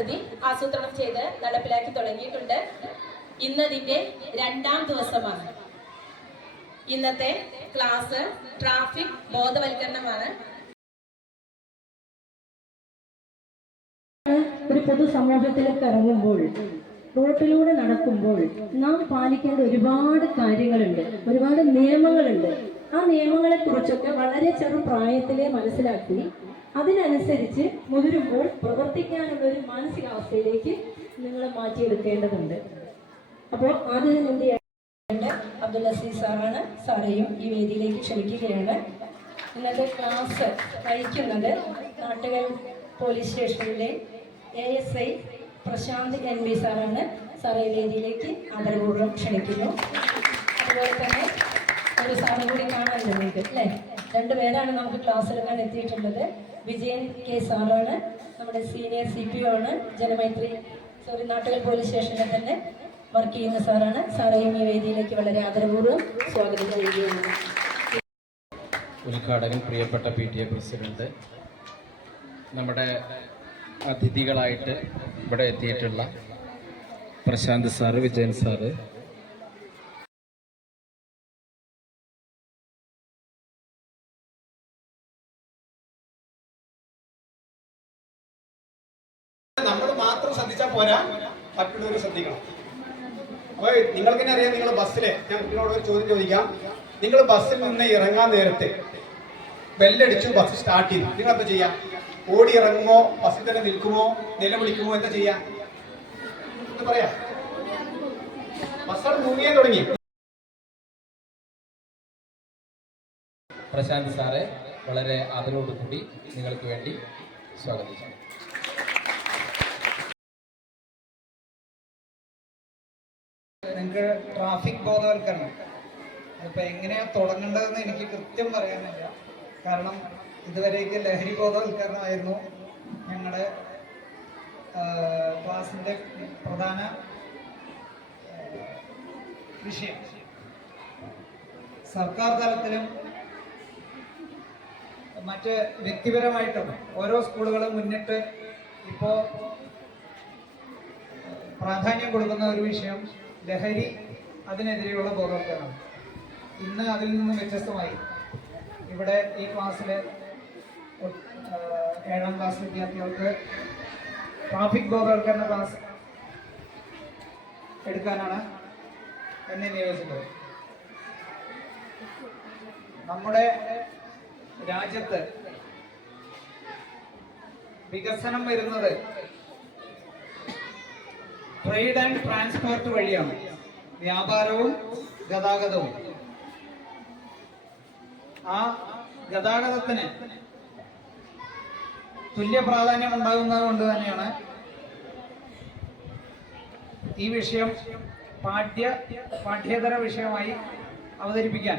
പദ്ധതി ആസൂത്രണം ചെയ്ത് നടപ്പിലാക്കി തുടങ്ങിയിട്ടുണ്ട്. ഇന്നതിന്റെ രണ്ടാം ദിവസമാണ്. ഇന്നത്തെ ക്ലാസ് ട്രാഫിക് ബോധവൽക്കരണമാണ്. ഒരു പൊതുസമൂഹത്തിലേക്ക് ഇറങ്ങുമ്പോൾ റോട്ടിലൂടെ നടക്കുമ്പോൾ നാം പാലിക്കേണ്ട ഒരുപാട് കാര്യങ്ങളുണ്ട് ഒരുപാട് നിയമങ്ങളുണ്ട്. ആ നിയമങ്ങളെ കുറിച്ചൊക്കെ വളരെ ചെറു പ്രായത്തിലെ മനസ്സിലാക്കി അതിനനുസരിച്ച് മുതിരുമ്പോൾ പ്രവർത്തിക്കാനുള്ള ഒരു മാനസികാവസ്ഥയിലേക്ക് നിങ്ങൾ മാറ്റിയെടുക്കേണ്ടതുണ്ട്. അപ്പോൾ എന്ത് വേണ്ടിയാണ് അബ്ദുൽ അസീസ് സാറാണ് സാറേയും ഈ വേദിയിലേക്ക് ക്ഷണിക്കുകയാണ്. ഇന്നത്തെ ക്ലാസ് നയിക്കുന്നത് നാട്ടുകൽ പോലീസ് സ്റ്റേഷനിലെ A S I Prashanth N V സാറാണ്. സാറേ വേദിയിലേക്ക് ആദരപൂർവം ക്ഷണിക്കുന്നു. അതുപോലെ തന്നെ ഒരു സാറും കൂടി കാണാനുണ്ട് നിങ്ങൾക്ക് അല്ലേ? രണ്ടുപേരാണ് നമുക്ക് ക്ലാസ് എടുക്കാൻ എത്തിയിട്ടുള്ളത്. വിജയൻ കെ സാറാണ് നമ്മുടെ സീനിയർ സി പി ഒ ആണ് ജനമൈത്രി സോറി നാട്ടുകൽ പോലീസ് സ്റ്റേഷനിൽ തന്നെ വർക്ക് ചെയ്യുന്ന സാറാണ്. സാറേയും ഈ വേദിയിലേക്ക് വളരെ ആദരപൂർവം സ്വാഗതം ചെയ്യുകയാണ്. ഉദ്ഘാടകൻ പ്രിയപ്പെട്ട പി ടി എ പ്രസിഡന്റ് നമ്മുടെ അതിഥികളായിട്ട് ഇവിടെ എത്തിയിട്ടുള്ള പ്രശാന്ത് സാറ് വിജയൻ സാറ് നമ്മൾ മാത്രം ശ്രദ്ധിച്ചാൽ പോരാ. മറ്റുള്ളവർ ശ്രദ്ധിക്കണം. അപ്പോൾ നിങ്ങൾക്ക് തന്നെ അറിയാം നിങ്ങൾ ബസ്സിൽ ഞാൻ നിങ്ങളോട് ഒരു ചോദ്യം ചോദിക്കാം. നിങ്ങൾ ബസ്സിൽ നിന്ന് ഇറങ്ങാൻ നേരത്തെ ബെല്ലടിച്ചു ബസ് സ്റ്റാർട്ട് ചെയ്തു. നിങ്ങൾ എന്താ ചെയ്യാം? ഓടി ഇറങ്ങുമോ? ബസ്സിൽ തന്നെ നിൽക്കുമോ? നിലവിളിക്കുമോ? എന്താ ചെയ്യാ? എന്താ പറയാ. ബസ്സാണ് മൂവ് തുടങ്ങി. പ്രശാന്ത് സാറെ വളരെ ആദരവോടുകൂടി നിങ്ങൾക്ക് വേണ്ടി സ്വാഗതം നിങ്ങൾക്ക് ട്രാഫിക് ബോധവൽക്കരണം. അതിപ്പോൾ എങ്ങനെയാണ് തുടങ്ങേണ്ടതെന്ന് എനിക്ക് കൃത്യം പറയാനില്ല. കാരണം ഇതുവരേക്ക് ലഹരി ബോധവൽക്കരണമായിരുന്നു ഞങ്ങളുടെ ക്ലാസിന്റെ പ്രധാന വിഷയം. സർക്കാർ തലത്തിലും മറ്റ് വ്യക്തിപരമായിട്ടും ഓരോ സ്കൂളുകളും മുന്നിട്ട് ഇപ്പോൾ പ്രാധാന്യം കൊടുക്കുന്ന ഒരു വിഷയം ലഹരി അതിനെതിരെയുള്ള ബോധവൽക്കരണം. ഇന്ന് അതിൽ നിന്ന് വ്യത്യസ്തമായി ഇവിടെ ഈ ക്ലാസ്സിലെ ഏഴാം ക്ലാസ് വിദ്യാർത്ഥികൾക്ക് ട്രാഫിക് ബോധവൽക്കരണ ക്ലാസ് എടുക്കാനാണ് എന്നെ നിയോഗിച്ചത്. നമ്മുടെ രാജ്യത്ത് വികസനം വരുന്നത് ട്രേഡ് ആൻഡ് ട്രാൻസ്പോർട്ട് വഴിയാണ്. വ്യാപാരവും ഗതാഗതവും. ആ ഗതാഗതത്തിന് തുല്യ പ്രാധാന്യം ഉണ്ടാകുന്നത് കൊണ്ട് തന്നെയാണ് ഈ വിഷയം പാഠ്യ പാഠ്യേതര വിഷയമായി അവതരിപ്പിക്കാൻ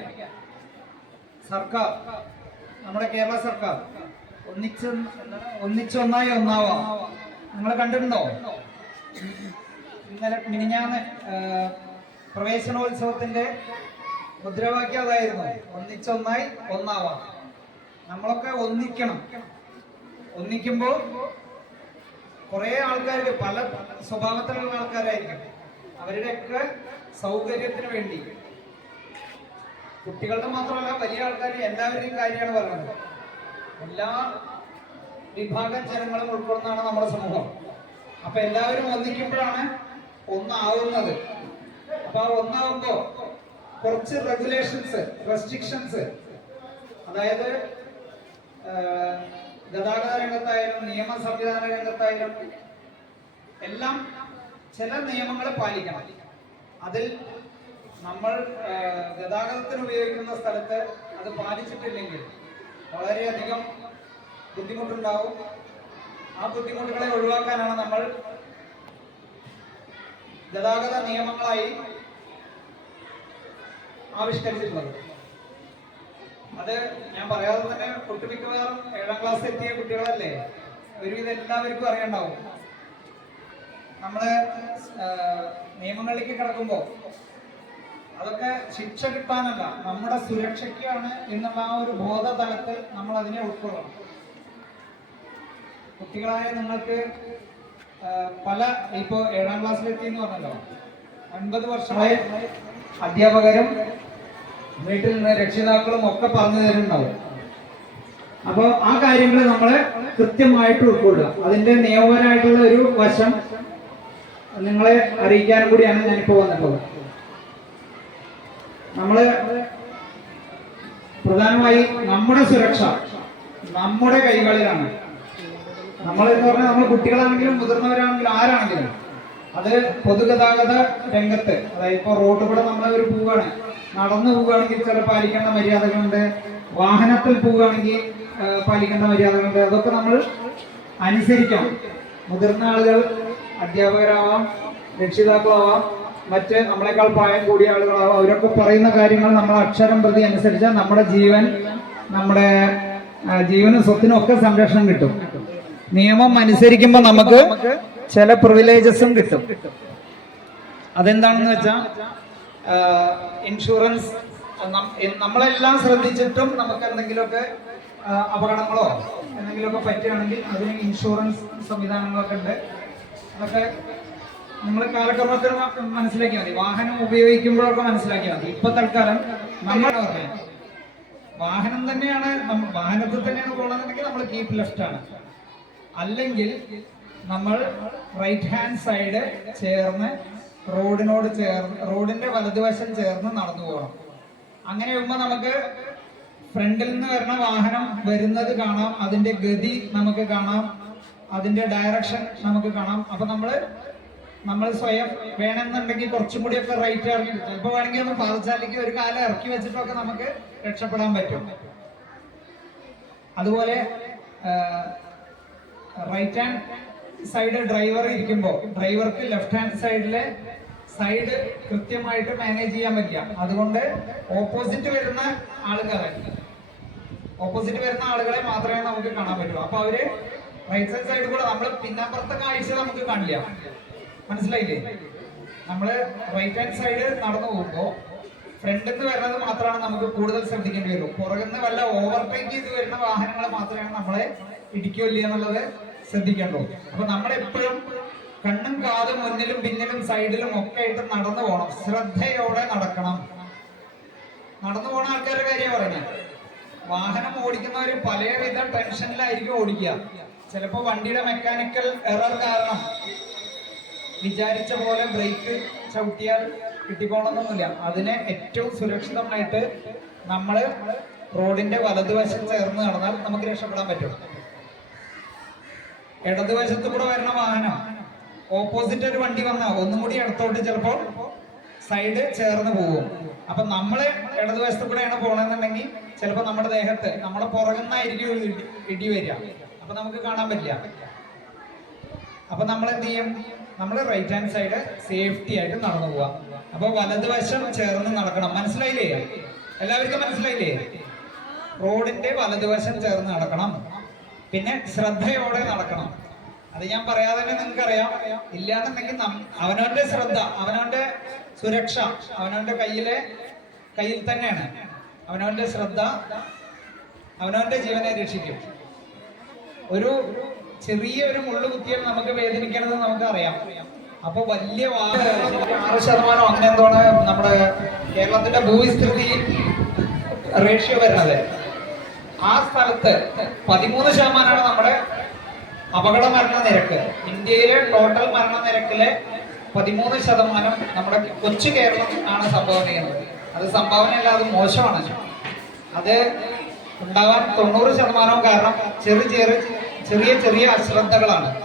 സർക്കാർ നമ്മുടെ കേരള സർക്കാർ ഒന്നിച്ച് ഒന്നിച്ചൊന്നായി ഒന്നാവാം. നിങ്ങൾ കണ്ടിട്ടുണ്ടോ? ഇന്നലെ മിനിഞ്ഞാന്ന് പ്രവേശനോത്സവത്തിന്റെ മുദ്രാവാക്യം അതായിരുന്നു. ഒന്നിച്ചൊന്നായി ഒന്നാവാം. നമ്മളൊക്കെ ഒന്നിക്കണം. ഒന്നിക്കുമ്പോൾ കുറേ ആൾക്കാർക്ക് പല സ്വഭാവത്തിലുള്ള ആൾക്കാരായിരിക്കും. അവരുടെയൊക്കെ സൗകര്യത്തിന് വേണ്ടി. കുട്ടികളുടെ മാത്രമല്ല വലിയ ആൾക്കാർ എല്ലാവരുടെയും കാര്യമാണ് പറയുന്നത്. എല്ലാ വിഭാഗം ജനങ്ങളും ഉൾക്കൊള്ളുന്നതാണ് നമ്മുടെ സമൂഹം. അപ്പൊ എല്ലാവരും ഒന്നിക്കുമ്പോഴാണ് ഒന്നാവുന്നത്. അപ്പൊ ആ ഒന്നാവുമ്പോ കുറച്ച് റെഗുലേഷൻസ് റെസ്ട്രിക്ഷൻസ് അതായത് ഗതാഗത രംഗത്തായാലും നിയമ സംവിധാന രംഗത്തായാലും എല്ലാം ചില നിയമങ്ങൾ പാലിക്കണം. അതിൽ നമ്മൾ ഗതാഗതത്തിന് ഉപയോഗിക്കുന്ന സ്ഥലത്ത് അത് പാലിച്ചിട്ടില്ലെങ്കിൽ വളരെയധികം ബുദ്ധിമുട്ടുണ്ടാവും. ആ ബുദ്ധിമുട്ടുകളെ ഒഴിവാക്കാനാണ് നമ്മൾ ഗതാഗത നിയമങ്ങളായി ആവിഷ്കരിച്ചിട്ടുള്ളത്. അത് ഞാൻ പറയാതെ തന്നെ ഒട്ടുമിക്കവാറും ഏഴാം ക്ലാസ് എത്തിയ കുട്ടികളല്ലേ? ഒരുവിധം എല്ലാവർക്കും അറിയണ്ടാവും. നമ്മൾ നിയമങ്ങളിലേക്ക് കിടക്കുമ്പോൾ അതൊക്കെ ശിക്ഷ കിട്ടാനല്ല നമ്മുടെ സുരക്ഷയ്ക്കാണ് എന്നുള്ള ആ ഒരു ബോധതലത്തിൽ നമ്മൾ അതിനെ ഉൾക്കൊള്ളണം. കുട്ടികളായ നിങ്ങൾക്ക് പല ഇപ്പോ ഏഴാം ക്ലാസ്സിലെത്തി എന്ന് പറഞ്ഞല്ലോ. അൻപത് വർഷമായി അധ്യാപകരും വീട്ടിൽ നിന്ന് രക്ഷിതാക്കളും ഒക്കെ പറഞ്ഞു തരുന്നുണ്ടാവും. അപ്പോൾ ആ കാര്യങ്ങൾ നമ്മൾ കൃത്യമായിട്ട് ഉൾക്കൊള്ളുക. അതിന്റെ നിയമപരമായിട്ടുള്ള ഒരു വശം നിങ്ങളെ അറിയിക്കാൻ കൂടിയാണ് ഞാനിപ്പോൾ വന്നിട്ടുള്ളത്. നമ്മൾ പ്രധാനമായി നമ്മുടെ സുരക്ഷ നമ്മുടെ കൈകളിലാണ്. നമ്മൾ എന്ന് പറഞ്ഞാൽ നമ്മൾ കുട്ടികളാണെങ്കിലും മുതിർന്നവരാണെങ്കിലും ആരാണെങ്കിലും അത് പൊതുഗതാഗത രംഗത്ത് അതായത് ഇപ്പോൾ റോഡ് കൂടെ നമ്മൾ ഒരു പോവുകയാണ്. നടന്നു പോവുകയാണെങ്കിൽ ചില പാലിക്കേണ്ട മര്യാദകളുണ്ട്. വാഹനത്തിൽ പോവുകയാണെങ്കിൽ പാലിക്കേണ്ട മര്യാദകളുണ്ട്. അതൊക്കെ നമ്മൾ അനുസരിക്കണം. മുതിർന്ന ആളുകൾ അധ്യാപകരാവാം രക്ഷിതാക്കളാവാം മറ്റ് നമ്മളെക്കാൾ പ്രായം കൂടിയ ആളുകളാവാം. അവരൊക്കെ പറയുന്ന കാര്യങ്ങൾ നമ്മൾ അക്ഷരം പ്രതി അനുസരിച്ചാൽ നമ്മുടെ ജീവൻ നമ്മുടെ ജീവനും സ്വത്തിനും ഒക്കെ സംരക്ഷണം കിട്ടും. നിയമം അനുസരിക്കുമ്പോൾ നമുക്ക് ചില പ്രിവിലേജസും കിട്ടും. അതെന്താണെന്ന് വെച്ചാൽ ഇൻഷുറൻസ് നമ്മളെല്ലാം ശ്രദ്ധിച്ചിട്ടും നമുക്ക് എന്തെങ്കിലുമൊക്കെ അപകടങ്ങളോ എന്തെങ്കിലുമൊക്കെ പറ്റുകയാണെങ്കിൽ അതിന് ഇൻഷുറൻസ് സംവിധാനങ്ങളൊക്കെ ഉണ്ട്. അതൊക്കെ നിങ്ങൾ കാലക്രമത്തിൽ മനസ്സിലാക്കിയാൽ മതി. വാഹനം ഉപയോഗിക്കുമ്പോഴൊക്കെ മനസ്സിലാക്കിയാൽ മതി. ഇപ്പൊ തൽക്കാലം നമ്മൾ വാഹനം തന്നെയാണ് വാഹനത്തിൽ തന്നെയാണ് പോകണമെന്നുണ്ടെങ്കിൽ നമ്മൾ കീപ്പ് ലെഫ്റ്റ് ആണ്. അല്ലെങ്കിൽ നമ്മൾ റൈറ്റ് ഹാൻഡ് സൈഡ് ചേർന്ന് റോഡിനോട് ചേർന്ന് റോഡിന്റെ വലതുവശം ചേർന്ന് നടന്നു പോകണം. അങ്ങനെ വരുമ്പോൾ നമുക്ക് ഫ്രണ്ടിൽ നിന്ന് വരുന്ന വാഹനം വരുന്നത് കാണാം അതിന്റെ ഗതി നമുക്ക് കാണാം അതിന്റെ ഡയറക്ഷൻ നമുക്ക് കാണാം. അപ്പൊ നമ്മൾ നമ്മൾ സ്വയം വേണമെന്നുണ്ടെങ്കിൽ കുറച്ചും കൂടി ഒക്കെ റൈറ്റ് ഇറങ്ങി ചിലപ്പോൾ വേണമെങ്കിൽ ഒന്ന് പാദച്ചാലിക്ക് ഒരു കാലം ഇറക്കി വെച്ചിട്ടൊക്കെ നമുക്ക് രക്ഷപ്പെടാൻ പറ്റും. അതുപോലെ റൈറ്റ് ഹാൻഡ് സൈഡ് ഡ്രൈവർ ഇരിക്കുമ്പോൾ ഡ്രൈവർക്ക് ലെഫ്റ്റ് ഹാൻഡ് സൈഡിലെ സൈഡ് കൃത്യമായിട്ട് മാനേജ് ചെയ്യാൻ പറ്റില്ല. അതുകൊണ്ട് ഓപ്പോസിറ്റ് വരുന്ന ആളുകളെ ഓപ്പോസിറ്റ് വരുന്ന ആളുകളെ മാത്രമേ നമുക്ക് കാണാൻ പറ്റൂ. അപ്പൊ അവർ റൈറ്റ് സൈഡ് കൂടെ നമ്മൾ പിന്നാമ്പുറത്തെ കാഴ്ച നമുക്ക് കാണില്ല. മനസ്സിലായില്ലേ? നമ്മൾ റൈറ്റ് ഹാൻഡ് സൈഡ് നടന്നു പോകുമ്പോ ഫ്രണ്ടിൽ നിന്ന് വരുന്നത് മാത്രമാണ് നമുക്ക് കൂടുതൽ ശ്രദ്ധിക്കേണ്ടി വരുള്ളൂ. പുറകിൽ നിന്ന് വല്ല ഓവർടേക്ക് ചെയ്ത് വരുന്ന വാഹനങ്ങൾ മാത്രമാണ് നമ്മളെ ഇടിക്കില്ല എന്നുള്ളത് ശ്രദ്ധിക്കേണ്ടോ അപ്പൊ നമ്മളെപ്പോഴും കണ്ണും കാതും മുന്നിലും പിന്നിലും സൈഡിലും ഒക്കെ ആയിട്ട് നടന്നു പോകണം ശ്രദ്ധയോടെ നടക്കണം. നടന്നു പോണ ആൾക്കാരുടെ കാര്യം പറയുന്നത് വാഹനം ഓടിക്കുന്നവർ പലവിധ ടെൻഷനിലായിരിക്കും ഓടിക്കുക. ചിലപ്പോ വണ്ടിയുടെ മെക്കാനിക്കൽ എറർ കാരണം വിചാരിച്ച പോലെ ബ്രേക്ക് ചവിട്ടിയാൽ കിട്ടിക്കോണമെന്നൊന്നുമില്ല അതിനെ ഏറ്റവും സുരക്ഷിതമായിട്ട് നമ്മൾ റോഡിന്റെ വലതുവശം ചേർന്ന് നടന്നാൽ നമുക്ക് രക്ഷപ്പെടാൻ പറ്റും. ഇടതുവശത്ത് കൂടെ വരുന്ന വാഹനം. ഓപ്പോസിറ്റ് ഒരു വണ്ടി വന്നാൽ ഒന്നും കൂടി ഇടത്തോട്ട് ചിലപ്പോൾ സൈഡ് ചേർന്ന് പോകും അപ്പൊ നമ്മൾ ഇടതുവശത്ത് കൂടെയാണ് പോണെന്നുണ്ടെങ്കിൽ ചിലപ്പോൾ നമ്മുടെ ദേഹത്ത് നമ്മുടെ പുറകുന്നായിരിക്കും ഇടി വരിക. അപ്പൊ നമുക്ക് കാണാൻ പറ്റില്ല. അപ്പൊ നമ്മൾ എന്ത് ചെയ്യും? നമ്മൾ റൈറ്റ് ഹാൻഡ് സൈഡ് സേഫ്റ്റി ആയിട്ട് നടന്നു പോവാം. അപ്പൊ വലതുവശം ചേർന്ന് നടക്കണം. മനസ്സിലായില്ലേ? എല്ലാവർക്കും മനസ്സിലായില്ലേ? റോഡിന്റെ വലതുവശം ചേർന്ന് നടക്കണം. പിന്നെ ശ്രദ്ധയോടെ നടക്കണം. അത് ഞാൻ പറയാതെ തന്നെ നിങ്ങൾക്ക് അറിയാം ഇല്ലാന്നുണ്ടെങ്കിൽ അവനവന്റെ ശ്രദ്ധ അവനവന്റെ സുരക്ഷ അവനവന്റെ കയ്യിലെ കയ്യിൽ തന്നെയാണ്. അവനവന്റെ ശ്രദ്ധ അവനവന്റെ ജീവനെ രക്ഷിക്കും. ഒരു ചെറിയ ഒരു മുള്ളു കുത്തിയാൽ നമുക്ക് വേദനിക്കണത് നമുക്ക് അറിയാം അപ്പൊ വലിയ ആറ് ശതമാനം അങ്ങനെ എന്താണ് നമ്മുടെ കേരളത്തിന്റെ ഭൂവിസ്തൃതി റേഷ്യോ വരുന്നത്. ആ സ്ഥലത്ത് പതിമൂന്ന് ശതമാനമാണ് നമ്മുടെ അപകട മരണ നിരക്ക്. ഇന്ത്യയിലെ ടോട്ടൽ മരണ നിരക്കിലെ പതിമൂന്ന് ശതമാനം നമ്മുടെ കൊച്ചു കേരളം ആണ് സംഭാവന ചെയ്യുന്നത്. അത് സംഭാവന അല്ല അത് മോശമാണ്. അത് ഉണ്ടാവാൻ തൊണ്ണൂറ് ശതമാനവും കാരണം ചെറിയ ചെറിയ ചെറിയ ചെറിയ അശ്രദ്ധകളാണ്.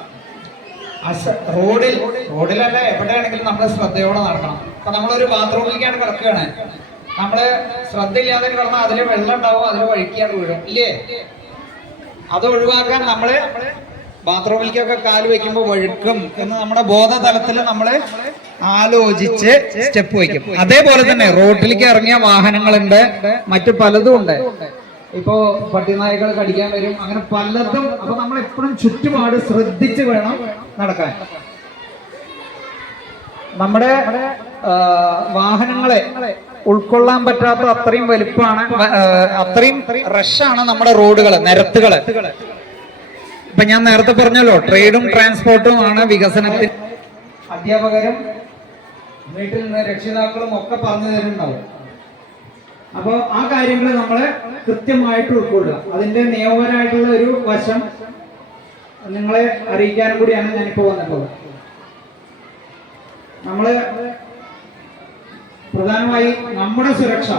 അശ്ര- റോഡിൽ റോഡിലല്ല എവിടെയാണെങ്കിലും നമ്മൾ ശ്രദ്ധയോടെ നടക്കണം. അപ്പൊ നമ്മളൊരു ബാത്റൂമിലേക്കാണ് കിടക്കുകയാണ്. നമ്മൾ ശ്രദ്ധയില്ലാതെ കിടന്നാൽ അതിൽ വെള്ളം ഉണ്ടാവും അതിൽ വഴിക്കാണ് വീഴും. ഇല്ലേ? അത് ഒഴിവാക്കാൻ നമ്മൾ ബാത്റൂമിലേക്കൊക്കെ കാൽ വെക്കുമ്പോൾ വഴുക്കും എന്ന് നമ്മുടെ ബോധതലത്തിൽ നമ്മൾ ആലോചിച്ച് സ്റ്റെപ്പ് വയ്ക്കും. അതേപോലെ തന്നെ റോഡിലേക്ക് ഇറങ്ങിയ വാഹനങ്ങളുണ്ട്. മറ്റു പലതും ഉണ്ട്. ഇപ്പോ പട്ടിനായകൾ കടിക്കാൻ വരും. അങ്ങനെ പലതും അപ്പൊ നമ്മൾ എപ്പോഴും ചുറ്റുപാട് ശ്രദ്ധിച്ച് വേണം നടക്കാൻ. നമ്മുടെ വാഹനങ്ങളെ ഉൾക്കൊള്ളാൻ പറ്റാത്ത അത്രയും വലുപ്പമാണ് അത്രയും റഷാണ് നമ്മുടെ റോഡുകൾ നിരത്തുകൾ. ഇപ്പൊ ഞാൻ നേരത്തെ പറഞ്ഞല്ലോ ട്രേഡും ട്രാൻസ്പോർട്ടും ആണ് വികസനത്തിൽ. അധ്യാപകരും വീട്ടിൽ നിന്ന് രക്ഷിതാക്കളും ഒക്കെ പറഞ്ഞു തരുന്നുണ്ടാവും. അപ്പോൾ ആ കാര്യങ്ങൾ നമ്മൾ കൃത്യമായിട്ട് ഉൾക്കൊള്ളുക. അതിന്റെ നിയമപരമായിട്ടുള്ള ഒരു വശം നിങ്ങളെ അറിയിക്കാനും കൂടിയാണ് ഞാനിപ്പോ വന്നിട്ടുള്ളത്. നമ്മൾ പ്രധാനമായി നമ്മുടെ സുരക്ഷ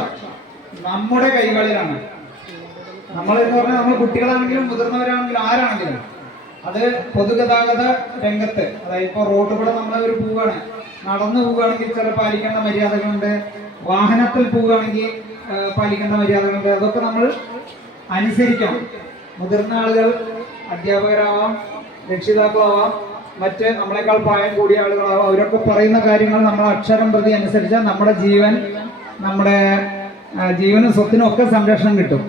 നമ്മുടെ കൈകളിലാണ്. നമ്മൾ എന്ന് പറഞ്ഞാൽ നമ്മൾ കുട്ടികളാണെങ്കിലും മുതിർന്നവരാണെങ്കിലും ആരാണെങ്കിലും അത് പൊതുഗതാഗത രംഗത്ത് അതായത് ഇപ്പൊ റോഡ് കൂടെ നമ്മൾ ഒരു പോവുകയാണ്. നടന്നു പോവുകയാണെങ്കിൽ ചില പാലിക്കേണ്ട മര്യാദകളുണ്ട്. വാഹനത്തിൽ പോവുകയാണെങ്കിൽ പാലിക്കേണ്ട മര്യാദകളുണ്ട്. അതൊക്കെ നമ്മൾ അനുസരിക്കണം. മുതിർന്ന ആളുകൾ അധ്യാപകരാവാം രക്ഷിതാക്കളാവാം മറ്റ് നമ്മളെക്കാൾ പ്രായം കൂടിയ ആളുകളാവും. അവരൊക്കെ പറയുന്ന കാര്യങ്ങൾ നമ്മൾ അക്ഷരം പ്രതി അനുസരിച്ചാൽ നമ്മുടെ ജീവൻ നമ്മുടെ ജീവനും സ്വത്തിനും ഒക്കെ സംരക്ഷണം കിട്ടും.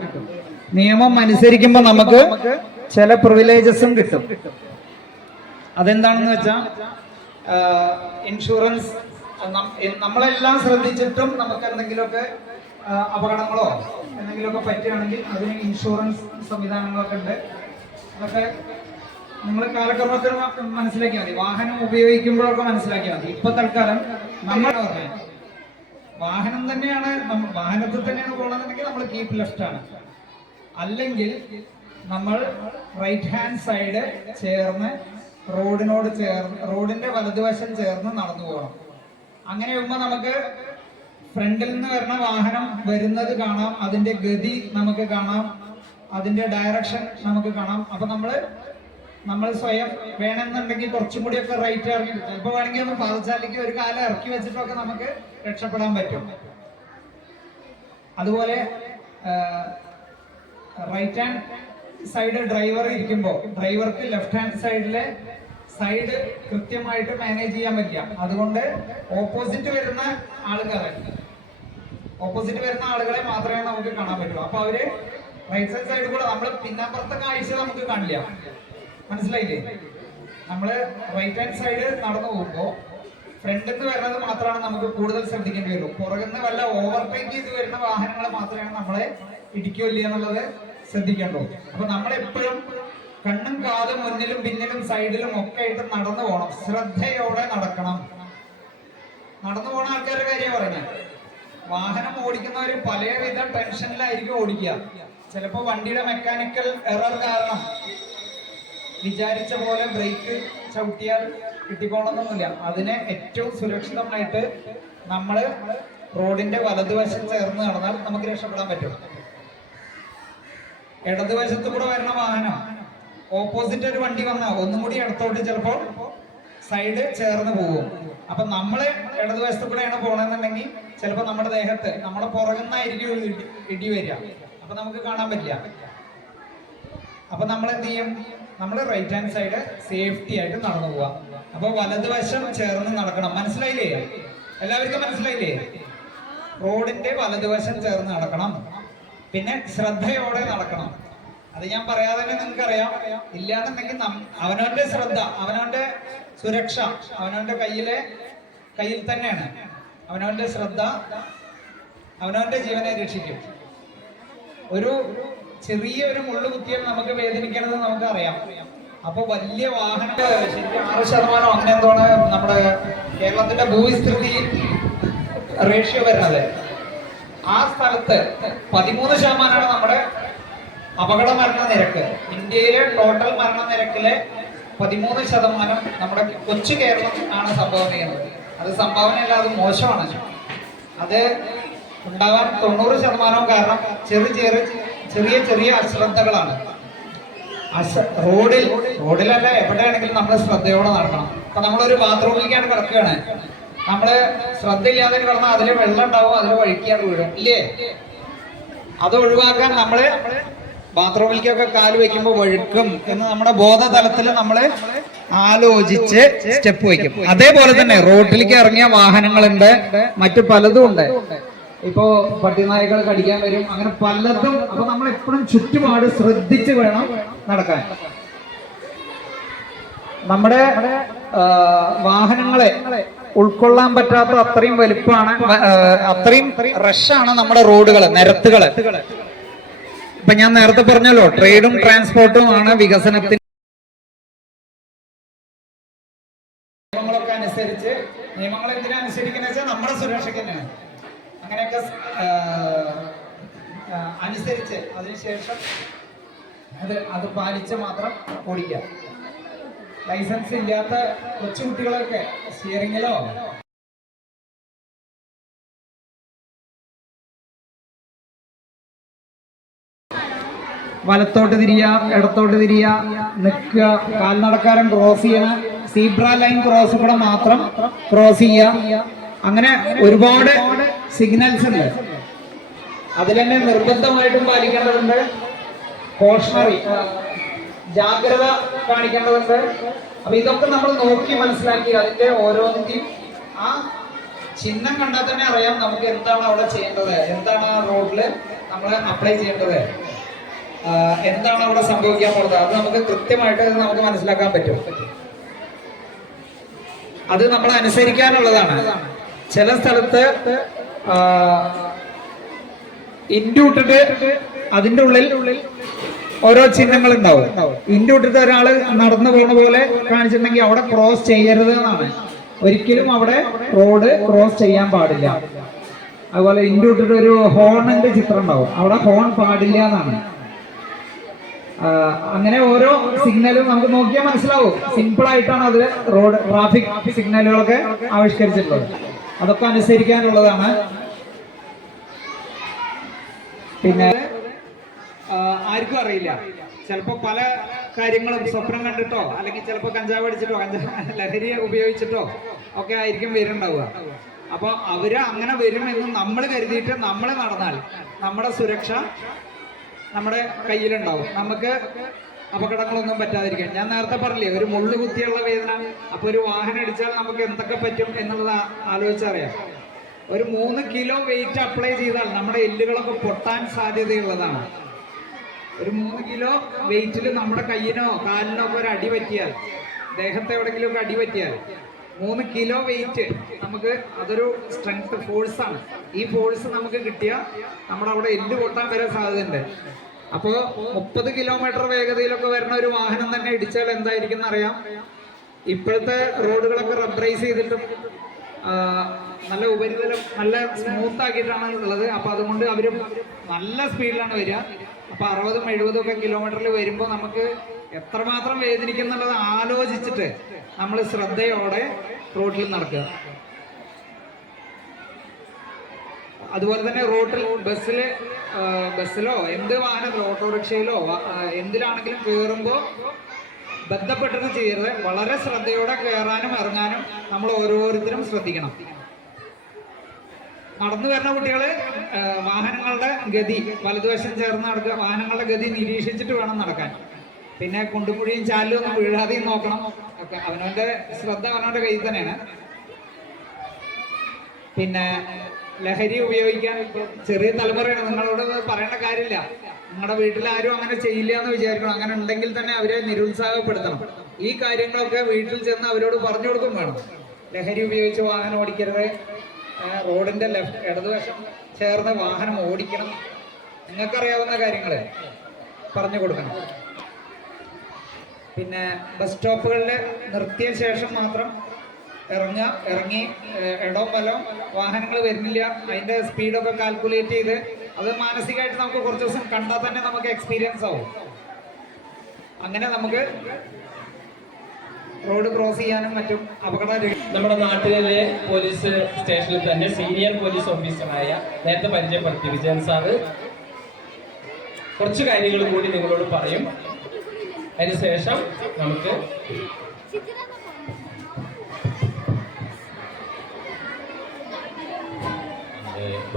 നിയമം അനുസരിക്കുമ്പോൾ നമുക്ക് ചില പ്രിവിലേജസും കിട്ടും. അതെന്താണെന്ന് വെച്ചാൽ ഇൻഷുറൻസ് നമ്മളെല്ലാം ശ്രദ്ധിച്ചിട്ടും നമുക്ക് എന്തെങ്കിലുമൊക്കെ അപകടങ്ങളോ എന്തെങ്കിലുമൊക്കെ പറ്റുകയാണെങ്കിൽ അതിന് ഇൻഷുറൻസ് സംവിധാനങ്ങളൊക്കെ ഉണ്ട്. അതൊക്കെ നിങ്ങൾ കാലക്രമത്തിൽ മനസ്സിലാക്കിയാൽ മതി. വാഹനം ഉപയോഗിക്കുമ്പോഴൊക്കെ മനസ്സിലാക്കിയാൽ മതി. ഇപ്പൊ തൽക്കാലം നമ്മൾ വാഹനം തന്നെയാണ് നമ്മൾ വാഹനത്തിൽ തന്നെയാണ് പോകണമെന്നുണ്ടെങ്കിൽ നമ്മൾ കീപ്പ് ലെഫ്റ്റ് ആണ്. അല്ലെങ്കിൽ നമ്മൾ റൈറ്റ് ഹാൻഡ് സൈഡ് ചേർന്ന് റോഡിനോട് ചേർന്ന് റോഡിന്റെ വലതുവശം ചേർന്ന് നടന്നു പോകണം അങ്ങനെ വരുമ്പോൾ നമുക്ക് ഫ്രണ്ടിൽ നിന്ന് വരുന്ന വാഹനം വരുന്നത് കാണാം. അതിന്റെ ഗതി നമുക്ക് കാണാം. അതിന്റെ ഡയറക്ഷൻ നമുക്ക് കാണാം. അപ്പൊ നമ്മൾ നമ്മൾ സ്വയം വേണമെന്നുണ്ടെങ്കിൽ കുറച്ചും കൂടിയൊക്കെ റൈറ്റ് ഇറങ്ങി ഇപ്പൊ വേണമെങ്കിൽ ഒന്ന് പാദചാലിക്ക് ഒരു കാലം ഇറക്കി വെച്ചിട്ടൊക്കെ നമുക്ക് രക്ഷപ്പെടാൻ പറ്റും. അതുപോലെ റൈറ്റ് ഹാൻഡ് സൈഡ് ഡ്രൈവർ ഇരിക്കുമ്പോൾ ഡ്രൈവർക്ക് ലെഫ്റ്റ് ഹാൻഡ് സൈഡിലെ സൈഡ് കൃത്യമായിട്ട് മാനേജ് ചെയ്യാൻ പറ്റില്ല. അതുകൊണ്ട് ഓപ്പോസിറ്റ് വരുന്ന ആളുകളെ ഓപ്പോസിറ്റ് വരുന്ന ആളുകളെ മാത്രമേ നമുക്ക് കാണാൻ പറ്റൂ അപ്പൊ അവർ റൈറ്റ് സൈഡ് സൈഡ് കൂടെ നമ്മൾ പിന്നാമ്പുറത്തെ കാഴ്ച നമുക്ക് കാണില്ല. മനസ്സിലായില്ലേ? നമ്മൾ റൈറ്റ് ഹാൻഡ് സൈഡ് നടന്നു പോകുമ്പോ ഫ്രണ്ടിൽ നിന്ന് വരുന്നത് മാത്രമാണ് നമുക്ക് കൂടുതൽ ശ്രദ്ധിക്കേണ്ടി വരും. പുറകിൽ നിന്ന് വല്ല ഓവർടേക്ക് ചെയ്ത് വരുന്ന വാഹനങ്ങൾ മാത്രമേ നമ്മളെ ഇടിക്കില്ല എന്നുള്ളത് ശ്രദ്ധിക്കേണ്ടു അപ്പൊ നമ്മളെപ്പോഴും കണ്ണും കാതും മുന്നിലും പിന്നിലും സൈഡിലും ഒക്കെ ആയിട്ട് നടന്നു പോകണം ശ്രദ്ധയോടെ നടക്കണം. നടന്നു പോണ ആൾക്കാരുടെ കാര്യം പറഞ്ഞ വാഹനം ഓടിക്കുന്നവര് പലവിധ ടെൻഷനിലായിരിക്കും ഓടിക്കുക. ചിലപ്പോ വണ്ടിയുടെ മെക്കാനിക്കൽ എറർ കാരണം വിചാരിച്ച പോലെ ബ്രേക്ക് ചവിട്ടിയാൽ കിട്ടിക്കോണമെന്നൊന്നുമില്ല അതിനെ ഏറ്റവും സുരക്ഷിതമായിട്ട് നമ്മൾ റോഡിന്റെ വലതുവശം ചേർന്ന് നടന്നാൽ നമുക്ക് രക്ഷപ്പെടാൻ പറ്റും. ഇടതുവശത്ത് കൂടെ വരുന്ന വാഹനം ഓപ്പോസിറ്റ് ഒരു വണ്ടി വന്നാൽ ഒന്നും കൂടി ഇടത്തോട്ട് ചിലപ്പോൾ സൈഡ് ചേർന്ന് പോകും അപ്പൊ നമ്മൾ ഇടതുവശത്ത് കൂടെയാണ് പോണെന്നുണ്ടെങ്കിൽ ചിലപ്പോൾ നമ്മുടെ ദേഹത്ത് നമ്മുടെ പുറകുന്നായിരിക്കും ഇടി വരിക. അപ്പൊ നമുക്ക് കാണാൻ പറ്റില്ല. അപ്പൊ നമ്മൾ എന്ത് ചെയ്യും? നമ്മൾ റൈറ്റ് ഹാൻഡ് സൈഡ് സേഫ്റ്റി ആയിട്ട് നടന്നു പോവാം. അപ്പൊ വലതുവശം ചേർന്ന് നടക്കണം. മനസ്സിലായില്ലേ? എല്ലാവർക്കും മനസ്സിലായില്ലേ? റോഡിന്റെ വലതുവശം ചേർന്ന് നടക്കണം. പിന്നെ ശ്രദ്ധയോടെ നടക്കണം. അത് ഞാൻ പറയാതെ തന്നെ നിങ്ങൾക്ക് അറിയാം ഇല്ലാന്നുണ്ടെങ്കിൽ അവനവന്റെ ശ്രദ്ധ അവനവന്റെ സുരക്ഷ അവനവന്റെ കയ്യിലെ കയ്യിൽ തന്നെയാണ്. അവനവന്റെ ശ്രദ്ധ അവനവന്റെ ജീവനെ രക്ഷിക്കും. ഒരു ചെറിയ ഒരു മുള്ളു കുത്തിയാൽ നമുക്ക് വേദനിക്കണത് നമുക്ക് അറിയാം അപ്പൊ വലിയ വാഹന ശരിക്കും ആറ് ശതമാനം അങ്ങനെ എന്തോണ് നമ്മുടെ കേരളത്തിന്റെ ഭൂവിസ്തൃതി റേഷ്യോ വരുന്നത്. ആ സ്ഥലത്ത് പതിമൂന്ന് ശതമാനമാണ് നമ്മുടെ അപകട മരണ നിരക്ക്. ഇന്ത്യയിലെ ടോട്ടൽ മരണ നിരക്കിലെ പതിമൂന്ന് ശതമാനം നമ്മുടെ കൊച്ചു കേരളം ആണ് സംഭാവന ചെയ്യുന്നത്. അത് സംഭാവനയല്ല അത് മോശമാണ്. അത് ഉണ്ടാവാൻ തൊണ്ണൂറ് ശതമാനവും കാരണം ചെറു ചെറിയ ചെറിയ ചെറിയ അശ്രദ്ധകളാണ്. അശ്ര റോഡിൽ റോഡിലല്ല എവിടെയാണെങ്കിലും നമ്മൾ ശ്രദ്ധയോടെ നടക്കണം. അപ്പൊ നമ്മളൊരു ബാത്റൂമിലേക്കാണ് കിടക്കുകയാണ്. നമ്മൾ ശ്രദ്ധയില്ലാതെ കിടന്നാൽ അതിൽ വെള്ളം ഉണ്ടാവും അതിൽ വഴിക്കാണ് വീഴും. ഇല്ലേ? അത് ഒഴിവാക്കാൻ നമ്മൾ ബാത്റൂമിലേക്കൊക്കെ കാൽ വെക്കുമ്പോൾ വഴുക്കും എന്ന് നമ്മുടെ ബോധതലത്തിൽ നമ്മൾ ആലോചിച്ച് സ്റ്റെപ്പ് വയ്ക്കും. അതേപോലെ തന്നെ റോഡിലേക്ക് ഇറങ്ങിയ വാഹനങ്ങളുണ്ട്. മറ്റു പലതും ഉണ്ട്. ഇപ്പോ പട്ടിനായകൾ കടിക്കാൻ വരും അങ്ങനെ പലതും അപ്പൊ നമ്മൾ എപ്പോഴും ചുറ്റുപാട് ശ്രദ്ധിച്ചു വേണം നടക്കാൻ. നമ്മുടെ വാഹനങ്ങളെ ഉൾക്കൊള്ളാൻ പറ്റാത്ത അത്രയും വലുപ്പമാണ് അത്രയും റഷാണ് നമ്മുടെ റോഡുകൾ നിരത്തുകൾ. ഇപ്പൊ ഞാൻ നേരത്തെ പറഞ്ഞല്ലോ ട്രേഡും ട്രാൻസ്പോർട്ടും ആണ് വികസനത്തിന് അനുസരിച്ച് അതിനുശേഷം അത് അത് പാലിച്ച് മാത്രം ഓടിക്കുക. ലൈസൻസ് ഇല്ലാത്ത കൊച്ചുകുട്ടികളൊക്കെ സ്റ്റിയറിങ്ങിലോ? വലത്തോട്ട് തിരിയ ഇടത്തോട്ട് തിരിയ നിൽക്കുക. കാൽനടക്കാരൻ ക്രോസ് ചെയ്യണം സീബ്ര ലൈൻ ക്രോസ് കൂടെ മാത്രം ക്രോസ് ചെയ്യുക. അങ്ങനെ ഒരുപാട് സിഗ്നൽസ് ഉണ്ട്. അതിൽ തന്നെ നിർബന്ധമായിട്ടും പാലിക്കേണ്ടതുണ്ട് കോഷണറി ജാഗ്രത കാണിക്കേണ്ടതുണ്ട്. അപ്പൊ ഇതൊക്കെ നമ്മൾ നോക്കി മനസ്സിലാക്കി അതിന്റെ ഓരോന്നിന്റെയും ആ ചിഹ്നം കണ്ടാൽ തന്നെ അറിയാം നമുക്ക് എന്താണ് അവിടെ ചെയ്യേണ്ടത്. എന്താണ് ആ റോഡിൽ നമ്മൾ അപ്ലൈ ചെയ്യേണ്ടത്. എന്താണ് അവിടെ സംഭവിക്കാൻ പോകുന്നത്? അത് നമുക്ക് കൃത്യമായിട്ട് നമുക്ക് മനസ്സിലാക്കാൻ പറ്റും. അത് നമ്മൾ അനുസരിക്കാനുള്ളതാണ് ചില സ്ഥലത്ത് ഇൻഡു ഇട്ടിട്ട് അതിന്റെ ഉള്ളിൽ ഓരോ ചിഹ്നങ്ങൾ ഉണ്ടാവും. ഇൻഡു ഇട്ടിട്ട് ഒരാൾ നടന്നു പോകുന്ന പോലെ കാണിച്ചിട്ടുണ്ടെങ്കിൽ അവിടെ ക്രോസ് ചെയ്യരുത് എന്നാണ്. ഒരിക്കലും അവിടെ റോഡ് ക്രോസ് ചെയ്യാൻ പാടില്ല. അതുപോലെ ഇൻഡു ഇട്ടിട്ട് ഒരു ഹോണിന്റെ ചിത്രം ഉണ്ടാവും. അവിടെ ഹോൺ പാടില്ല എന്നാണ്. അങ്ങനെ ഓരോ സിഗ്നലും നമുക്ക് നോക്കിയാൽ മനസ്സിലാവും. സിമ്പിൾ ആയിട്ടാണ് അതിൽ റോഡ് ട്രാഫിക് സിഗ്നലുകളൊക്കെ ആവിഷ്കരിച്ചിട്ടുള്ളത്. അതൊക്കെ അനുസരിക്കാനുള്ളതാണ്. പിന്നെ ആർക്കും അറിയില്ല. ചിലപ്പോ പല കാര്യങ്ങളും സ്വപ്നം കണ്ടിട്ടോ അല്ലെങ്കിൽ ചിലപ്പോ കഞ്ചാവ് അടിച്ചിട്ടോ ലഹരി ഉപയോഗിച്ചിട്ടോ ഒക്കെ ആയിരിക്കും വരുന്നുണ്ടാവുക. അപ്പൊ അവർ അങ്ങനെ വരുമെന്ന് നമ്മൾ കരുതിയിട്ട് നമ്മൾ നടന്നാൽ നമ്മുടെ സുരക്ഷ നമ്മുടെ കയ്യിലുണ്ടാവും. നമുക്ക് അപകടങ്ങളൊന്നും പറ്റാതിരിക്കാൻ. ഞാൻ നേരത്തെ പറഞ്ഞില്ലേ ഒരു മുള്ളു കുത്തിയുള്ള വേദന അപ്പൊ ഒരു വാഹനം അടിച്ചാൽ നമുക്ക് എന്തൊക്കെ പറ്റും എന്നുള്ളത് ആലോചിച്ചറിയാം. ഒരു മൂന്ന് കിലോ വെയിറ്റ് അപ്ലൈ ചെയ്താൽ നമ്മുടെ എല്ലുകളൊക്കെ പൊട്ടാൻ സാധ്യതയുള്ളതാണ്. ഒരു മൂന്ന് കിലോ വെയിറ്റിൽ നമ്മുടെ കയ്യിനോ കാലിനോ ഒക്കെ ഒരു അടി പറ്റിയാൽ ദേഹത്തെ എവിടെങ്കിലും ഒക്കെ അടി പറ്റിയാൽ മൂന്ന് കിലോ വെയിറ്റ് നമുക്ക് അതൊരു സ്ട്രെങ്ത് ഫോഴ്സാണ് ഈ ഫോഴ്സ് നമുക്ക് കിട്ടിയാൽ നമ്മുടെ അവിടെ എല്ല് പൊട്ടാൻ വരാൻ സാധ്യതയുണ്ട്. അപ്പോ മുപ്പത് കിലോമീറ്റർ വേഗതയിലൊക്കെ വരുന്ന ഒരു വാഹനം തന്നെ ഇടിച്ചാൽ എന്തായിരിക്കും അറിയാം ഇപ്പോഴത്തെ റോഡുകളൊക്കെ റബ്ബറൈസ് ചെയ്തിട്ടും നല്ല ഉപരിതലം നല്ല സ്മൂത്ത് ആക്കിയിട്ടാണ് ഉള്ളത്. അപ്പൊ അതുകൊണ്ട് അവർ നല്ല സ്പീഡിലാണ് വരിക. അപ്പൊ അറുപതും എഴുപതും ഒക്കെ കിലോമീറ്ററിൽ വരുമ്പോൾ നമുക്ക് എത്രമാത്രം വേദനിക്കും എന്നുള്ളത് ആലോചിച്ചിട്ട് നമ്മൾ ശ്രദ്ധയോടെ റോഡിൽ നടക്കുക. അതുപോലെ തന്നെ റോഡിൽ ബസ്സിൽ ബസ്സിലോ? എന്ത് വാഹനത്തിലോ ഓട്ടോറിക്ഷയിലോ? എന്തിലാണെങ്കിലും കയറുമ്പോൾ ബന്ധപ്പെട്ടത് ചെയ്യരുത്. വളരെ ശ്രദ്ധയോടെ കയറാനും ഇറങ്ങാനും നമ്മൾ ഓരോരുത്തരും ശ്രദ്ധിക്കണം. നടന്നു വരുന്ന കുട്ടികൾ ആ, വാഹനങ്ങളുടെ ഗതി വലതുവശം ചേർന്ന് നടക്കുക വാഹനങ്ങളുടെ ഗതി നിരീക്ഷിച്ചിട്ട് വേണം നടക്കാൻ. പിന്നെ കുണ്ടുമുഴിയും ചാലും ഒന്നും വീഴാതെയും നോക്കണം. ഒക്കെ അവനവന്റെ ശ്രദ്ധ അവനവന്റെ കയ്യിൽ തന്നെയാണ്. പിന്നെ ലഹരി ഉപയോഗിക്കാൻ ചെറിയ തലമുറയാണ്. നിങ്ങളോട് പറയേണ്ട കാര്യമില്ല. നിങ്ങളുടെ വീട്ടിൽ ആരും അങ്ങനെ ചെയ്യില്ല എന്ന് വിചാരിക്കണം. അങ്ങനെ ഉണ്ടെങ്കിൽ തന്നെ അവരെ നിരുത്സാഹപ്പെടുത്തണം. ഈ കാര്യങ്ങളൊക്കെ വീട്ടിൽ ചെന്ന് അവരോട് പറഞ്ഞു കൊടുക്കും വേണം. ലഹരി ഉപയോഗിച്ച് വാഹനം ഓടിക്കരുത്. റോഡിന്റെ ലെഫ്റ്റ് ഇടതുവശം ചേർന്ന് വാഹനം ഓടിക്കണം. നിങ്ങൾക്കറിയാവുന്ന കാര്യങ്ങൾ പറഞ്ഞു കൊടുക്കണം. പിന്നെ ബസ് സ്റ്റോപ്പുകളിൽ നിർത്തിയ ശേഷം മാത്രം ഇറങ്ങുക ഇറങ്ങി ഇടവും ബലവും വാഹനങ്ങൾ വരുന്നില്ല. അതിന്റെ സ്പീഡൊക്കെ കാൽക്കുലേറ്റ് ചെയ്ത് അത് മാനസികമായിട്ട് നമുക്ക് കുറച്ച് ദിവസം കണ്ടാൽ തന്നെ നമുക്ക് എക്സ്പീരിയൻസ് ആവും. അങ്ങനെ നമുക്ക് റോഡ് ക്രോസ് ചെയ്യാനും മറ്റും അപകട നമ്മുടെ നാട്ടിലെ പോലീസ് സ്റ്റേഷനിൽ തന്നെ സീനിയർ പോലീസ് ഓഫീസറായ നേരത്തെ പരിചയപ്പെടുത്തി വിജയൻ സാറ് കുറച്ച് കാര്യങ്ങൾ കൂടി നിങ്ങളോട് പറയും. അതിനുശേഷം നമുക്ക്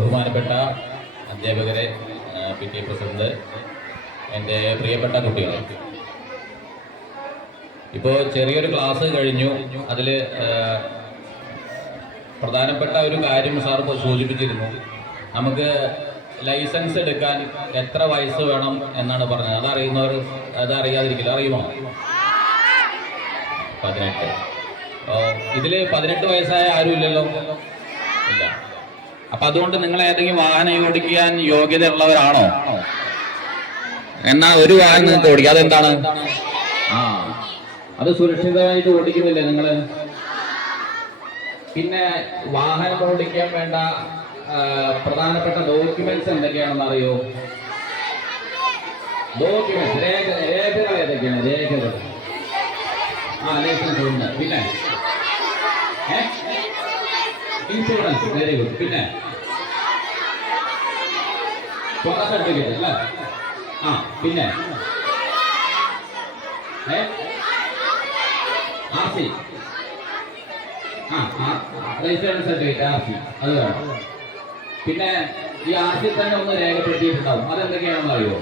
ബഹുമാനപ്പെട്ട അധ്യാപകരെ പി. ടി. പ്രസിഡന്റ് എന്റെ പ്രിയപ്പെട്ട കുട്ടികളെ. ഇപ്പോൾ ചെറിയൊരു ക്ലാസ് കഴിഞ്ഞു. അതിൽ പ്രധാനപ്പെട്ട ഒരു കാര്യം സാർ സൂചിപ്പിച്ചിരുന്നു. നമുക്ക് ലൈസൻസ് എടുക്കാൻ എത്ര വയസ്സ് വേണം എന്നാണ് പറഞ്ഞത്. അതറിയുന്നവർ അത് അറിയാതിരിക്കില്ല. അറിയുമോ? പതിനെട്ട്. ഇതിൽ പതിനെട്ട് വയസ്സായ ആരും ഇല്ലല്ലോ ഇല്ല. അപ്പൊ അതുകൊണ്ട് നിങ്ങൾ ഏതെങ്കിലും വാഹനം ഓടിക്കാൻ യോഗ്യത ഉള്ളവരാണോ എന്നാ ഒരു വാഹനം നിങ്ങൾക്ക് ഓടിക്കാം. അതെന്താണ്? ആ. അത് സുരക്ഷിതമായിട്ട് ഓടിക്കുന്നില്ലേ നിങ്ങൾ പിന്നെ വാഹനം ഓടിക്കാൻ വേണ്ട പ്രധാനപ്പെട്ട ഡോക്യുമെന്റ്സ് എന്തൊക്കെയാണെന്ന് അറിയോ? ഡോക്യുമെന്റ് രേഖ രേഖകൾ ഏതൊക്കെയാണ്? രേഖകൾ. ആ ലൈസൻസ് ഉണ്ട്. പിന്നെ? ഇൻഷുറൻസ് വെരി ഗുഡ് പിന്നെ? സ്വന്തം സർട്ടിഫിക്കറ്റ് അല്ലേ? ആ പിന്നെ? ആർ സി ആ രജിസ്ട്രേഷൻ സർട്ടിഫിക്കറ്റ് ആർ സി അത് വേണം. പിന്നെ ഈ ആർ സി തന്നെ ഒന്ന് രേഖപ്പെടുത്തിയിട്ടുണ്ടാവും. അതെന്തൊക്കെയാണെന്ന് അറിയോ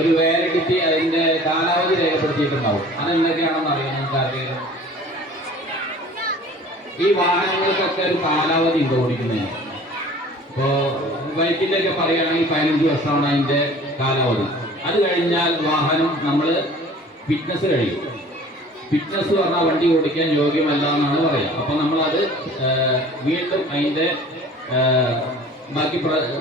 ഒരു വാലിഡിറ്റി അതിന്റെ കാലാവധി രേഖപ്പെടുത്തിയിട്ടുണ്ടാവും. അതെന്തൊക്കെയാണെന്ന് അറിയാം നിങ്ങൾക്ക് ആർക്കെങ്കിലും? ഈ വാഹനങ്ങൾക്കൊക്കെ ഒരു കാലാവധി ഉണ്ട് ഓടിക്കുന്നതിന്. ഇപ്പോ ബൈക്കിന്റെ ഒക്കെ പറയുകയാണെങ്കിൽ പതിനഞ്ച് വർഷമാണ് അതിന്റെ കാലാവധി. അത് കഴിഞ്ഞാൽ വാഹനം നമ്മൾ ഫിറ്റ്നസ് കഴിയും. ഫിറ്റ്നസ് പറഞ്ഞാൽ വണ്ടി ഓടിക്കാൻ യോഗ്യമല്ല എന്നാണ് പറയുക. അപ്പൊ നമ്മളത് വീണ്ടും അതിന്റെ ബാക്കി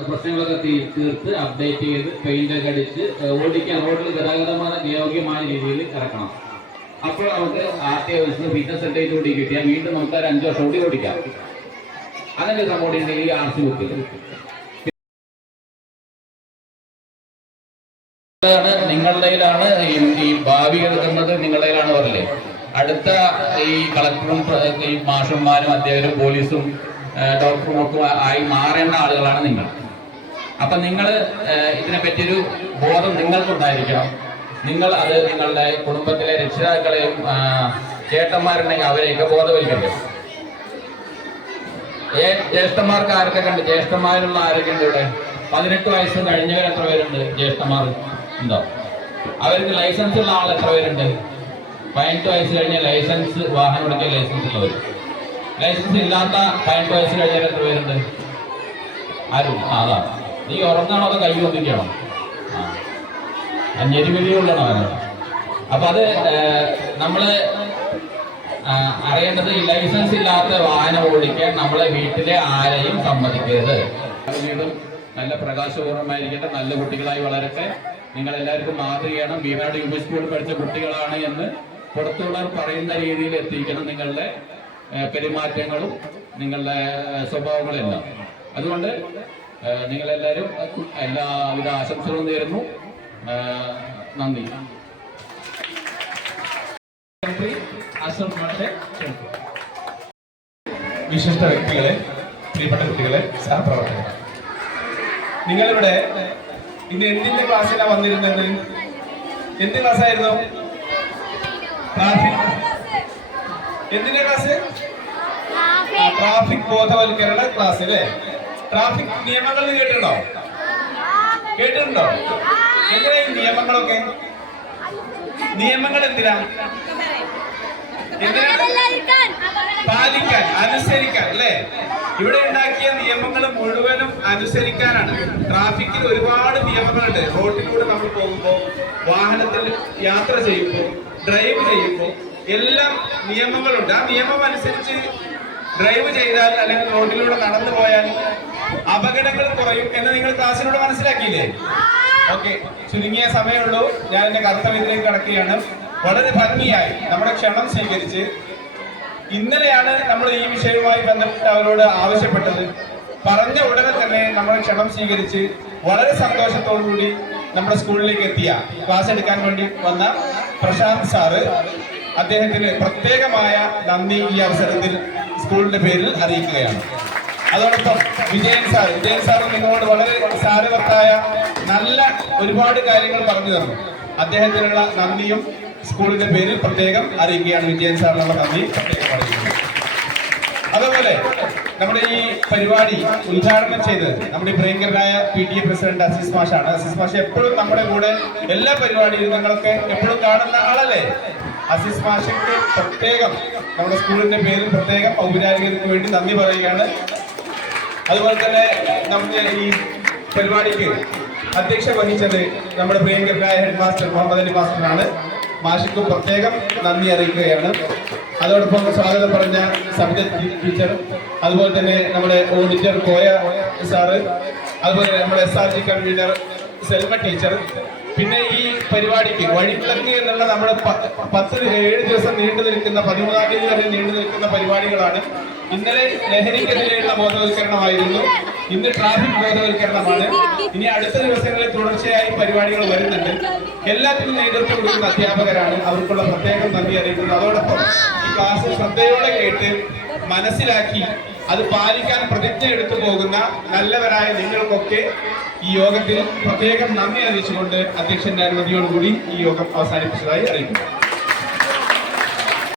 പ്രശ്നങ്ങളൊക്കെ തീർത്ത് അപ്ഡേറ്റ് ചെയ്ത് പെയിന്റ് ഒക്കെ അടിച്ച് ഓടിക്കാൻ റോഡിൽ ഗതാഗതമായ യോഗ്യമായ രീതിയിൽ ഇറക്കണം. അപ്പോൾ നമുക്ക് ആർ ടി ഓഫീസിൽ ഫിറ്റ്നസ് സർട്ടിഫിക്കറ്റ് കൂടി കിട്ടിയാൽ വീണ്ടും നമുക്ക് ഒരു അഞ്ച് വർഷം കൂടി ഓടിക്കാം. അങ്ങനെ സംഭവം ഉണ്ടെങ്കിൽ ഈ ആർ സി ബുക്കിൽ നിങ്ങളുടെയിലാണ് ഈ ഭാവി കിടക്കുന്നത് നിങ്ങളുടെയിലാണ് പറയല്ലേ അടുത്ത ഈ കളക്ടറും ഈ മാഷന്മാരും അധ്യാപകരും പോലീസും ഡോക്ടറും ഒക്കെ ആയി മാറേണ്ട ആളുകളാണ് നിങ്ങൾ. അപ്പൊ നിങ്ങൾ ഇതിനെ പറ്റിയൊരു ബോധം നിങ്ങൾക്കുണ്ടായിരിക്കണം. നിങ്ങൾ അത് നിങ്ങളുടെ കുടുംബത്തിലെ രക്ഷിതാക്കളെയും ചേട്ടന്മാരുണ്ടെങ്കിൽ അവരെയൊക്കെ ബോധവൽക്കരിക്കും. ജ്യേഷ്ഠന്മാർക്ക് ആരൊക്കെ കണ്ട്? ജ്യേഷ്ഠന്മാരുള്ള ആരൊക്കെ ഉണ്ട് ഇവിടെ? പതിനെട്ട് വയസ്സ് കഴിഞ്ഞവർ എത്ര പേരുണ്ട്? ജ്യേഷ്ഠന്മാർ ഉണ്ടോ? അവർക്ക് ലൈസൻസ് ഉള്ള ആൾ എത്ര പേരുണ്ട്? പതിനെട്ട് വയസ്സ് കഴിഞ്ഞ ലൈസൻസ് വാഹനം എടുക്കിയ ലൈസൻസ് ഉള്ളവർ ലൈസൻസ് ഇല്ലാത്ത പതിനെട്ട് വയസ്സ് കഴിഞ്ഞവർ എത്ര പേരുണ്ട്? ആരും? അതാ. നീ ഉറങ്ങാണോ അതോ കൈ ഒന്നിക്കണോ ആ നാടാണ് അപ്പൊ അത് നമ്മൾ അറിയേണ്ടത് ലൈസൻസ് ഇല്ലാത്ത വാഹനം ഓടിക്കാൻ നമ്മളെ വീട്ടിലെ ആരെയും സമ്മതിക്കരുത്. വീടും നല്ല പ്രകാശപൂർണമായിരിക്കട്ടെ നല്ല കുട്ടികളായി വളരട്ടെ. നിങ്ങൾ എല്ലാവർക്കും മാതൃകയാണ്. ബീനാട് യു പി സ്കൂളിൽ പഠിച്ച കുട്ടികളാണ് എന്ന് പുറത്തുള്ളവർ പറയുന്ന രീതിയിൽ എത്തിക്കണം നിങ്ങളുടെ പെരുമാറ്റങ്ങളും നിങ്ങളുടെ സ്വഭാവങ്ങളും സ്വഭാവങ്ങളെല്ലാം. അതുകൊണ്ട് നിങ്ങളെല്ലാവരും എല്ലാവിധ ആശംസകളും നേരുന്നു. നന്ദി. വിശിഷ്ട വ്യക്തികളെ പ്രിയപ്പെട്ട കുട്ടികളെ സഹപ്രവർത്തകർ നിങ്ങളിവിടെ ഇന്ന് എന്തിന്റെ ക്ലാസ്സിലാണ് വന്നിരുന്നത്? എന്ത് ക്ലാസ് ആയിരുന്നു ട്രാഫിക് എന്തിന്റെ ക്ലാസ്? ട്രാഫിക് ബോധവൽക്കരണ ക്ലാസ് അല്ലേ? ട്രാഫിക് നിയമങ്ങൾ കേട്ടിട്ടുണ്ടോ? കേട്ടിട്ടുണ്ടോ? ഈ നിയമങ്ങളൊക്കെ? നിയമങ്ങൾ എന്തിനാ? പാലിക്കാൻ അനുസരിക്കാൻ അല്ലേ? ഇവിടെ ഉണ്ടാക്കിയ നിയമങ്ങൾ മുഴുവനും അനുസരിക്കാനാണ്. ട്രാഫിക്കിൽ ഒരുപാട് നിയമങ്ങളുണ്ട്. റോഡിലൂടെ നമ്മൾ പോകുമ്പോൾ വാഹനത്തിൽ യാത്ര ചെയ്യുമ്പോൾ ഡ്രൈവ് ചെയ്യുമ്പോൾ എല്ലാം നിയമങ്ങളുണ്ട്. ആ നിയമം അനുസരിച്ച് ഡ്രൈവ് ചെയ്താൽ അല്ലെങ്കിൽ റോഡിലൂടെ നടന്നു പോയാൽ അപകടങ്ങൾ കുറയും എന്ന് നിങ്ങൾ ക്ലാസ്സിലൂടെ മനസ്സിലാക്കിയില്ലേ? ഓക്കെ ചുരുങ്ങിയ സമയമുള്ളൂ. ഞാൻ എന്റെ കർത്തവ്യത്തിലേക്ക് കടക്കുകയാണ്. വളരെ ഭംഗിയായി നമ്മുടെ ക്ഷണം സ്വീകരിച്ച് ഇന്നലെയാണ് നമ്മൾ ഈ വിഷയവുമായി ബന്ധപ്പെട്ട് അവരോട് ആവശ്യപ്പെട്ടത്. പറഞ്ഞ ഉടനെ തന്നെ നമ്മൾ ക്ഷണം സ്വീകരിച്ച് വളരെ സന്തോഷത്തോടു കൂടി നമ്മുടെ സ്കൂളിലേക്ക് എത്തിയ ക്ലാസ് എടുക്കാൻ വേണ്ടി വന്ന പ്രശാന്ത് സാറ് അദ്ദേഹത്തിന് പ്രത്യേകമായ നന്ദി ഈ അവസരത്തിൽ സ്കൂളിന്റെ പേരിൽ അറിയിക്കുകയാണ്. അതോടൊപ്പം വിജയൻ സാർ വിജയൻ സാർ നിങ്ങളോട് വളരെ സാരവത്തായ നല്ല ഒരുപാട് കാര്യങ്ങൾ പറഞ്ഞു തന്നു. അദ്ദേഹത്തിനുള്ള നന്ദിയും സ്കൂളിന്റെ പേരിൽ പ്രത്യേകം അറിയിക്കുകയാണ് വിജയൻ സാറിനുള്ള നന്ദി പ്രത്യേകം അതുപോലെ നമ്മുടെ ഈ പരിപാടി ഉദ്ഘാടനം ചെയ്തത് നമ്മുടെ പ്രിയങ്കരനായ P T A president Aziz മാഷാണ്. അസീസ് മാഷ് എപ്പോഴും നമ്മുടെ കൂടെ എല്ലാ പരിപാടിയിലും നിങ്ങളൊക്കെ എപ്പോഴും കാണുന്ന ആളല്ലേ? അസീസ് മാഷയ്ക്ക് പ്രത്യേകം നമ്മുടെ സ്കൂളിന്റെ പേരിൽ പ്രത്യേകം ഔപചാരികതയ്ക്ക് വേണ്ടി നന്ദി പറയുകയാണ്. അതുപോലെ തന്നെ നമ്മുടെ ഈ പരിപാടിക്ക് അധ്യക്ഷ വഹിച്ചത് നമ്മുടെ പ്രിയങ്കരനായ ഹെഡ് മാസ്റ്റർ മുഹമ്മദ് അലി മാസ്റ്ററാണ്. മാഷിക്കും പ്രത്യേകം നന്ദി അറിയിക്കുകയാണ്. അതോടൊപ്പം സ്വാഗതം പറഞ്ഞ സബിത ടീച്ചർ അതുപോലെ തന്നെ നമ്മുടെ ഓഡിറ്റർ കോയ സാറ് അതുപോലെ നമ്മുടെ S R G convener Selma teacher. പിന്നെ ഈ പരിപാടിക്ക് വഴിവിളക്ക് എന്നുള്ള നമ്മുടെ പത്ത് ഏഴ് ദിവസം നീണ്ടു നിൽക്കുന്ന പതിമൂന്നാം തീയതി വരെ നീണ്ടു നിൽക്കുന്ന പരിപാടികളാണ് ഇന്നലെ ലഹരിക്കെതിരെയുള്ള ബോധവൽക്കരണമായിരുന്നു. ഇന്ന് ട്രാഫിക് ബോധവൽക്കരണമാണ്. ഇനി അടുത്ത ദിവസങ്ങളിൽ തുടർച്ചയായി പരിപാടികൾ വരുന്നുണ്ട്. എല്ലാത്തിനും നേതൃത്വം കൊടുക്കുന്ന അധ്യാപകരാണ്. അവർക്കുള്ള പ്രത്യേകം നന്ദി അറിയിക്കുന്നത് അതോടൊപ്പം ഈ ക്ലാസ് ശ്രദ്ധയോടെ കേട്ട് മനസ്സിലാക്കി അത് പാലിക്കാൻ പ്രതിജ്ഞ എടുത്തു പോകുന്ന നല്ലവരായ നിങ്ങൾക്കൊക്കെ ഈ യോഗത്തിൽ പ്രത്യേകം നന്ദി അറിയിച്ചുകൊണ്ട് അധ്യക്ഷന്റെ അനുമതിയോടുകൂടി ഈ യോഗം അവസാനിപ്പിച്ചതായി അറിയിക്കുന്നു.